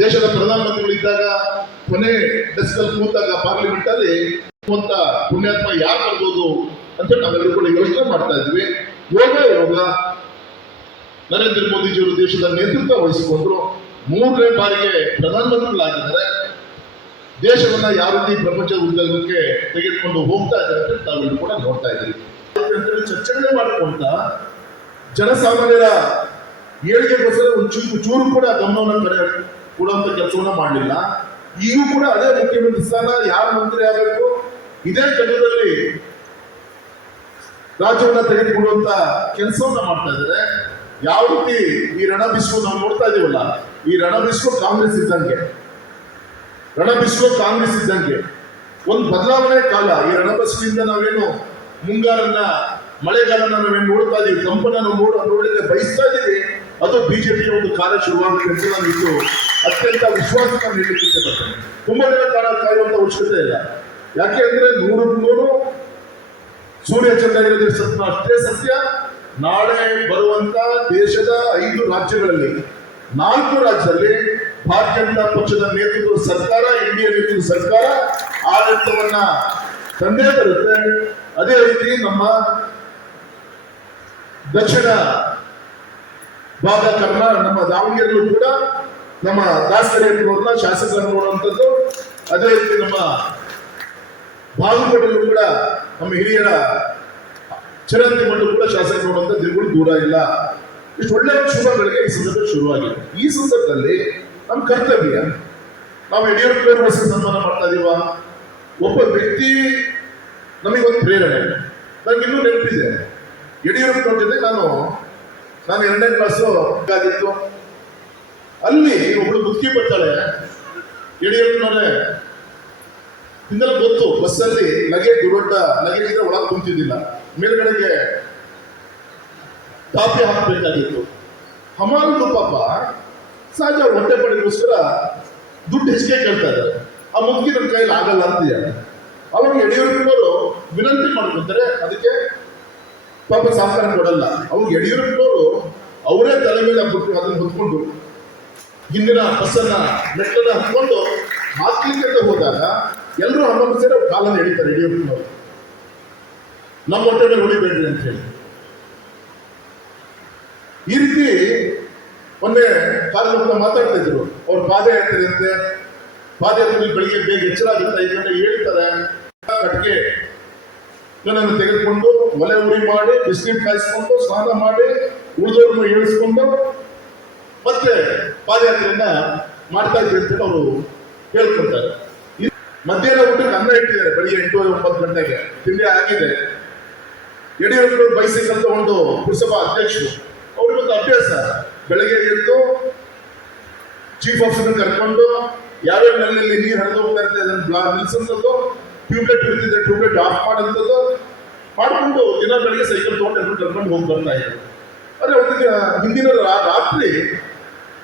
ದೇಶದ ಪ್ರಧಾನಮಂತ್ರಿಗಳಿದ್ದಾಗ ಕೊನೆ ಡೆಸ್ಕಲ್ಲಿ ಕೂತಾಗ ಪಾರ್ಲಿಮೆಂಟ್ ಅಲ್ಲಿ ಪುಣ್ಯಾತ್ಮ ಯಾರು ಬರ್ಬೋದು ಅಂತ ನಾವೆಲ್ಲರೂ ಕೂಡ ಯೋಚನೆ ಮಾಡ್ತಾ ಇದ್ವಿ. ಯೋಗ ನರೇಂದ್ರ ಮೋದಿಜಿಯವರು ದೇಶದ ನೇತೃತ್ವ ವಹಿಸಿಕೊಂಡ್ರು, 3ನೇ ಬಾರಿಗೆ ಪ್ರಧಾನಮಂತ್ರಿಗಳಾಗಿದ್ದಾರೆ. ದೇಶವನ್ನ ಯಾವ ರೀತಿ ಪ್ರಪಂಚದ ಉದ್ಯೋಗಕ್ಕೆ ತೆಗೆದುಕೊಂಡು ಹೋಗ್ತಾ ಇದ್ದಾರೆ ಅಂತ ತಾವೆಲ್ಲರೂ ಕೂಡ ನೋಡ್ತಾ ಇದ್ದೀವಿ. ಚರ್ಚೆಗಳೇ ಮಾಡಿಕೊಂತ ಜನಸಾಮಾನ್ಯರ ಏಳಿಗೆಗೋಸ್ಕರ ಚೂರು ಕೂಡ ಗಮನವನ್ನು ಕೊಡುವಂತ ಕೆಲಸವನ್ನ ಮಾಡಲಿಲ್ಲ. ಈಗೂ ಕೂಡ ಅದೇ ಮುಖ್ಯಮಂತ್ರಿ ಸ್ಥಾನ, ಯಾರು ಮಂತ್ರಿ ಆಗಬೇಕು, ಇದೇ ಜನರಲ್ಲಿ ರಾಜ್ಯವನ್ನ ತೆಗೆದುಕೊಳ್ಳುವಂತ ಕೆಲಸವನ್ನ ಮಾಡ್ತಾ ಇದ್ದಾರೆ. ಯಾವ ರೀತಿ ಈ ರಣಬಿಸ್ಕು ನಾವು ನೋಡ್ತಾ ಇದೀವಲ್ಲ, ಈ ರಣಬಿಸ್ಕು ಕಾಂಗ್ರೆಸ್ ಇದ್ದಂಗೆ, ಒಂದು ಬದಲಾವಣೆ ಕಾಲ. ಈ ರಣಬಿಸ್ಕಿಂದ ನಾವೇನು ಮುಂಗಾರನ್ನ ಮಳೆಗಾಲನ ನಾವೇನು ನೋಡ್ತಾ ಇದೀವಿ, ತಂಪನ್ನ ನಾವು ನೋಡಲಿಕ್ಕೆ ಬಯಸ್ತಾ ಇದೀವಿ, ಅದು ಬಿಜೆಪಿಯ ಒಂದು ಕಾರ್ಯ ಶುರುವಾಗುತ್ತೆ ಅಂತ ನಾನು ಇದು ಅತ್ಯಂತ ವಿಶ್ವಾಸನ ನೀಡಲಿಕ್ಕೆ ಇಷ್ಟಪಡ್ತೇನೆ. ತುಂಬಾ ದಿನ ಕಾಯುವಂತ ಅವಶ್ಯಕತೆ ಇಲ್ಲ. ಯಾಕೆ ಅಂದ್ರೆ 100 ಸೂರ್ಯ ಚಂದ್ರ ಇರೋದ್ರ ಅಷ್ಟೇ ಸತ್ಯ. ನಾಳೆ ಬರುವಂತ ದೇಶದ 5 ರಾಜ್ಯಗಳಲ್ಲಿ 4 ರಾಜ್ಯದಲ್ಲಿ ಭಾರತೀಯ ಜನತಾ ಪಕ್ಷದ ನೇತೃತ್ವದ ಸರ್ಕಾರ, ಎನ್ಡಿಎ ನೇತೃತ್ವದ ಸರ್ಕಾರ ಆಡಳಿತವನ್ನ ತಂದೇ ಬರುತ್ತೆ. ಅದೇ ರೀತಿ ನಮ್ಮ ದಕ್ಷಿಣ ಭಾಗ ನಮ್ಮ ದಾವಣಗೆರೆಯಲ್ಲೂ ಕೂಡ ನಮ್ಮ ದಾಸರನ್ನ ಶಾಸಕರನ್ನು ನೋಡುವಂಥದ್ದು, ಅದೇ ರೀತಿ ನಮ್ಮ ಬಾಗಲಕೋಟೆಯಲ್ಲೂ ಕೂಡ ನಮ್ಮ ಹಿರಿಯರ ಚಿರಂತಿ ಮಠ ಕೂಡ ಶಾಸಕ ನೋಡುವಂತ ದಿನಗಳು ದೂರ ಇಲ್ಲ. ಇಷ್ಟು ಒಳ್ಳೆಯ ಶುಭಗಳಿಗೆ ಈ ಸಂದರ್ಭ ಶುರುವಾಗಿದೆ. ಈ ಸಂದರ್ಭದಲ್ಲಿ ನಮ್ಮ ಕರ್ತವ್ಯ, ನಾವು ಯಡಿಯೂರಪ್ಪನವರ ಹೆಸರು ಸನ್ಮಾನ ಮಾಡ್ತಾ ಇದೀವ. ಒಬ್ಬ ವ್ಯಕ್ತಿ ನಮಗೊಂದು ಪ್ರೇರಣೆ. ನನಗೆ ಇನ್ನೂ ನೆನಪಿದೆ, ಯಡಿಯೂರಪ್ಪನವ್ರ ಜೊತೆ ನಾನು 2ನೇ ಕ್ಲಾಸು ಆಗಿತ್ತು. ಅಲ್ಲಿ ಒಬ್ಳು ಮುದುಕಿ ಬರ್ತಾಳೆ, ಯಡಿಯೂರಪ್ಪನವರೇ ಹಿಂದೆಲ್ಲ ಗೊತ್ತು, ಬಸ್ಸಲ್ಲಿ ಲಗೇಜ್ ದೊಡ್ಡ ಲಗೇಜ್ ಇದ್ರೆ ಒಳಗೆ ಕುಂತಿದ್ದಿಲ್ಲ, ಮೇಲ್ಗಡೆಗೆ ಕಾಪಿ ಹಾಕಬೇಕಾಗಿತ್ತು. ಹಮಾಲು ಪಾಪ ಸಹಜ ಹೊಟ್ಟೆ ಪಡೆಗೋಸ್ಕರ ದುಡ್ಡು ಹೆಚ್ಚಿಗೆ ಕೇಳ್ತಾ ಇದ್ದಾರೆ. ಆ ಮುದುಕಿ ನನ್ನ ಕೈಯಲ್ಲಿ ಆಗಲ್ಲ ಅಂತಿದ್ದಾರೆ. ಅವಾಗ ಯಡಿಯೂರಪ್ಪನವರು ವಿನಂತಿ ಮಾಡ್ಕೊತಾರೆ, ಅದಕ್ಕೆ ಪಾಪ ಸಹಕಾರ ಕೊಡಲ್ಲ. ಅವಾಗ ಯಡಿಯೂರಪ್ಪನವರು ಅವರೇ ತಲೆ ಮೇಲೆ ಅದನ್ನು ಹೊತ್ಕೊಂಡು ಹಿಂದಿನ ಬಸ್ಸನ್ನ ಮೆಟ್ಟನ್ನ ಹತ್ಕೊಂಡು ಹಾಕ್ಲಿಕ್ಕೆ ಅಂತ ಹೋದಾಗ ಎಲ್ಲರೂ ಹನ್ನೊಂದು ಸೇರಿ ಕಾಲನ್ನು ಎಳಿತಾರೆ ಯಡಿಯೂರಪ್ಪನವರು, ನಮ್ಮ ಹೊಟ್ಟೆ ಮೇಲೆ ಹೊಡಿಬೇಡ್ರಿ ಅಂತ ಹೇಳಿ. ಈ ರೀತಿ ಮೊನ್ನೆ ಕಾರ್ಯಕ್ರಮ ಮಾತಾಡ್ತಾ ಇದ್ರು. ಅವ್ರು ಪಾದಯಾತ್ರೆ ಅಂತೆ, ಪಾದಯಾತ್ರೆ ಬೆಳಿಗ್ಗೆ ಬೇಗ ಎಚ್ಚರ ಆಗುತ್ತೆ, 5 ಗಂಟೆಗೆ ಹೇಳ್ತಾರೆ. ಕಟ್ಟಿಗೆ ನನ್ನನ್ನು ತೆಗೆದುಕೊಂಡು ಒಲೆ ಉರಿ ಮಾಡಿ ಬಿಸ್ಕಿಟ್ ಕಾಯಿಸ್ಕೊಂಡು ಸ್ನಾನ ಮಾಡಿ ಉಳಿದವ್ರನ್ನ ಏಳಿಸ್ಕೊಂಡು ಮತ್ತೆ ಪಾದಯಾತ್ರೆಯನ್ನ ಮಾಡ್ತಾ ಇದ್ರು ಅಂತ ಅವರು ಹೇಳ್ಕೊಳ್ತಾರೆ. ಮಧ್ಯಾಹ್ನ ಊಟಕ್ಕೆ ಅನ್ನ ಇಟ್ಟಿದ್ದಾರೆ, ಬೆಳಿಗ್ಗೆ 8-9 ಗಂಟೆಗೆ ತಿಂಡಿ ಆಗಿದೆ. ಯಡಿಯೂರಪ್ಪನವರು ಬೈಸಿಕಲ್ ತಗೊಂಡು ಪುರಸಭಾ ಅಧ್ಯಕ್ಷರು, ಅವ್ರಿಗೊಂದು ಅಭ್ಯಾಸ, ಬೆಳಗ್ಗೆ ಎದ್ದು ಚೀಫ್ ಆಫೀಸರ್ ಕರ್ಕೊಂಡು ಯಾವ್ಯಾವ ನೆಲೆಯಲ್ಲಿ ನೀರು ಹರಿದು ಹೋಗ್ತಾ ಇರ್ತದೆ ಅದನ್ನು ನಿಲ್ಸಂಥದ್ದು, ಟ್ಯೂಬ್ಲೈಟ್ ಇರ್ತಿದೆ ಟ್ಯೂಬ್ಲೈಟ್ ಆಫ್ ಮಾಡೋಂಥದ್ದು ಮಾಡಿಕೊಂಡು ದಿನ ಬೆಳಿಗ್ಗೆ ಸೈಕಲ್ ತಗೊಂಡು ಎಲ್ಲರೂ ಕರ್ಕೊಂಡು ಹೋಗಿ ಬರ್ತಾ ಇದ್ರು. ಆದರೆ ಅವತ್ತಿಗೆ ಹಿಂದಿನ ರಾತ್ರಿ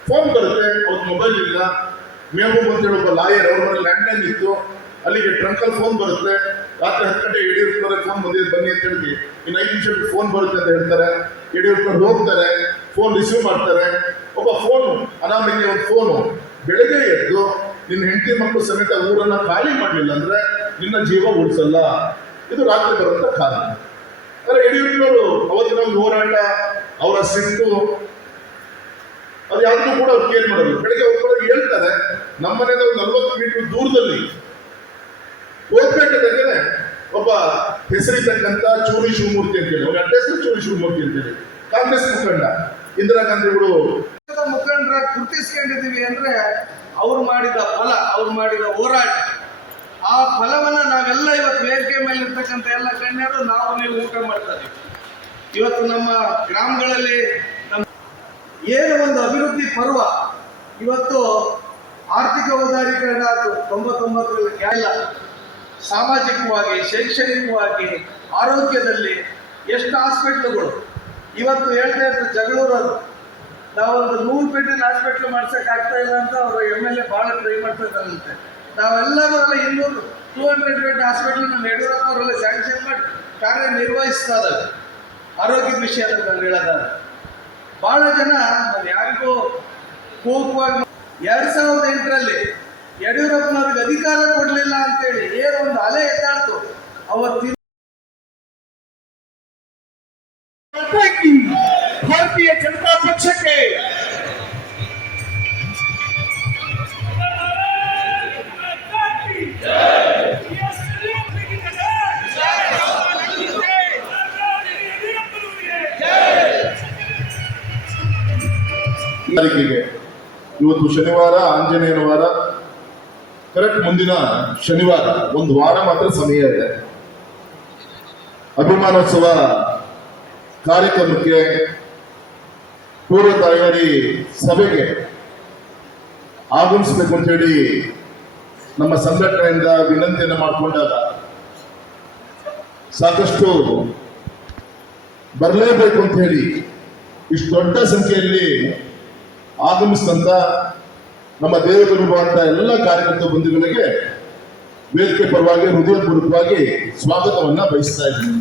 ಫೋನ್ ಬರುತ್ತೆ, ಅವ್ರ ಮೊಬೈಲ್ ಇಲ್ಲ. ಮೇಮೂಬ್ ಅಂತೇಳಿ ಒಬ್ಬ ಲಾಯರ್, ಅವ್ರ ಮನೆ ಲ್ಯಾಂಡ್ಲೈನ್ ಇತ್ತು, ಅಲ್ಲಿಗೆ ಟ್ರಂಕಲ್ ಫೋನ್ ಬರುತ್ತೆ. ರಾತ್ರಿ 10 ಗಂಟೆ ಯಡಿಯೂರಪ್ಪನವರೇ ಫೋನ್ ಬಂದಿದೆ ಬನ್ನಿ ಅಂತ ಹೇಳಿ, ಇನ್ನು 5 ನಿಮಿಷಕ್ಕೆ ಫೋನ್ ಬರುತ್ತೆ ಅಂತ ಹೇಳ್ತಾರೆ. ಯಡಿಯೂರಪ್ಪನವ್ರು ಹೋಗ್ತಾರೆ, ಫೋನ್ ರಿಸೀವ್ ಮಾಡ್ತಾರೆ. ಒಬ್ಬ ಫೋನು ಅನಾಮಿಗೆ ಒಂದು ಫೋನು, ಬೆಳಗ್ಗೆ ಎದ್ದು ನಿನ್ನ ಹೆಂಡತಿ ಮಕ್ಕಳು ಸಮೇತ ಊರನ್ನ ಖಾಲಿ ಮಾಡಲಿಲ್ಲ ಅಂದ್ರೆ ನಿನ್ನ ಜೀವ ಉಳಿಸಲ್ಲ, ಇದು ರಾತ್ರಿ ಬರುವಂತ ಕಾರಣ. ಆದರೆ ಯಡಿಯೂರಪ್ಪನವರು ಅವತ್ತಿನ ಒಂದು ಹೋರಾಟ, ಅವರ ಸಿಟ್ಟು, ಅದು ಯಾವ್ದು ಕೂಡ ಅವ್ರು ಕೇರ್ ಮಾಡೋದು. ಬೆಳಗ್ಗೆ ಅವ್ರು ಹೇಳ್ತಾರೆ, ನಮ್ಮನೆಯಿಂದ ಒಂದು 40 ಮೀಟರ್ ದೂರದಲ್ಲಿ ಹೋಗ್ಬೇಕಾದ್ರೆ ಒಬ್ಬ ಹೆಸರಿರ್ತಕ್ಕಂಥ ಚೂರಿ ಶಿವಮೂರ್ತಿ ಅಂತೇಳಿ, ಅವ್ರ ಹೆಸರು ಚೂರಿ ಶಿವಮೂರ್ತಿ ಅಂತೇಳಿ, ಕಾಂಗ್ರೆಸ್ ಮುಖಂಡ ಇಂದಿರಾ ಗಾಂಧಿಗಳು ಮುಖಂಡರ ಗುರುತಿಸ್ಕೊಂಡಿದ್ದೀವಿ ಅಂದ್ರೆ ಅವ್ರು ಮಾಡಿದ ಫಲ, ಅವ್ರು ಮಾಡಿದ ಹೋರಾಟ, ಆ ಫಲವನ್ನ ನಾವೆಲ್ಲ ಇವತ್ತು ವೇದಿಕೆ ಮೇಲೆ ಇರ್ತಕ್ಕಂಥ ಎಲ್ಲ ಗಣ್ಯರು ನಾವು ನೀವು ಊಟ ಮಾಡ್ತಾ ಇದೀವಿ. ಇವತ್ತು ನಮ್ಮ ಗ್ರಾಮಗಳಲ್ಲಿ ಏನು ಒಂದು ಅಭಿವೃದ್ಧಿ ಪರ್ವ, ಇವತ್ತು ಆರ್ಥಿಕ ಉದಾರೀಕರಣ 99ರಲ್ಲಿ ಎಲ್ಲ ಸಾಮಾಜಿಕವಾಗಿ, ಶೈಕ್ಷಣಿಕವಾಗಿ, ಆರೋಗ್ಯದಲ್ಲಿ ಎಷ್ಟು ಹಾಸ್ಪಿಟ್ಲುಗಳು ಇವತ್ತು ಹೇಳ್ತಾ ಇದ್ರು. ಜಗಳೂರವರು ನಾವೊಂದು 100 ಬೆಡ್ಡಿನ ಹಾಸ್ಪಿಟ್ಲ್ ಮಾಡ್ಸಕ್ ಆಗ್ತಾ ಇಲ್ಲ ಅಂತ ಅವರು MLA ಭಾಳ ಟ್ರೈ ಮಾಡ್ತಾ ಇದ್ದಾರಂತೆ. ನಾವೆಲ್ಲರೂ ಅಲ್ಲ 200 ಬೆಡ್ ಹಾಸ್ಪಿಟ್ಲ್ ನಮ್ಮ ಯಡಿಯೂರಪ್ಪ ಅವರೆಲ್ಲ ಸ್ಯಾಂಕ್ಷನ್ ಮಾಡಿ ಕಾರ್ಯನಿರ್ವಹಿಸ್ತಾ ಇದ್ದಾರೆ. ಆರೋಗ್ಯದ ವಿಷಯದಲ್ಲಿ ನಾನು ಹೇಳೋದಾದ್ರೆ ಭಾಳ ಜನ ಯಾರಿಗೂ ಪೂರ್ವವಾಗಿ 2008ರಲ್ಲಿ ಯಡಿಯೂರಪ್ಪನವ್ರಿಗೆ ಅಧಿಕಾರ ಕೊಡ್ಲಿಲ್ಲ ಅಂತೇಳಿ ಏನೊಂದು ಅಲೆ ಎದ್ದಾಡ್ತು ಅವತ್ತು ಭಾರತೀಯ ಜನತಾ ಪಕ್ಷಕ್ಕೆ ತಾರೀಕಿಗೆ ಇವತ್ತು ಶನಿವಾರ, ಆಂಜನೇಯನ ವಾರ. ಕರೆಕ್ಟ್ ಮುಂದಿನ ಶನಿವಾರ ಒಂದು ವಾರ ಮಾತ್ರ ಸಮಯ ಇದೆ. ಅಭಿಮಾನೋತ್ಸವ ಕಾರ್ಯಕ್ರಮಕ್ಕೆ ಪೂರ್ವ ತಯಾರಿ ಸಭೆಗೆ ಆಗಮಿಸಬೇಕು ಅಂತ ಹೇಳಿ ನಮ್ಮ ಸಂಘಟನೆಯಿಂದ ವಿನಂತಿಯನ್ನು ಮಾಡಿಕೊಂಡಾಗ ಸಾಕಷ್ಟು ಬರಲೇಬೇಕು ಅಂತ ಹೇಳಿ ಇಷ್ಟು ದೊಡ್ಡ ಸಂಖ್ಯೆಯಲ್ಲಿ ಆಗಮಿಸಿದಂತ ನಮ್ಮ ದೇವಗುರುವಂತ ಎಲ್ಲ ಕಾರ್ಯಕರ್ತ ಬಂಧುಗಳಿಗೆ ವೇದಿಕೆ ಪರವಾಗಿ ಹೃದಯಪೂರ್ವಕವಾಗಿ ಸ್ವಾಗತವನ್ನ ಬಯಸ್ತಾ ಇದ್ದೀನಿ.